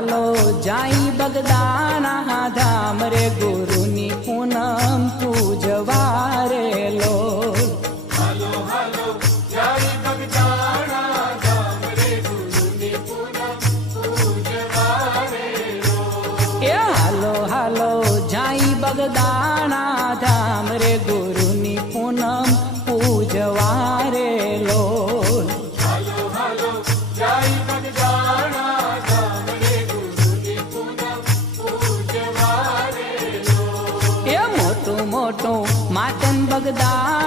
હાલો જાઈ બગદાણા ધામ રે ગુરુની પૂનમ પૂજવા રે લોલ હાલો હાલો જાય બગદાણા ધામ રે ગુરુની પૂનમ પૂજવા રે લોલ એ હાલો હાલો જાઈ બગદાણા ધામ રે ગુરુની પૂનમ પૂજવા રે લોલ હાલો હાલો જાય બગદાણા ધામ રે ગુરુની પૂનમ પૂજવા રે લોલ એ મોટું મોટું માતન બગદાણા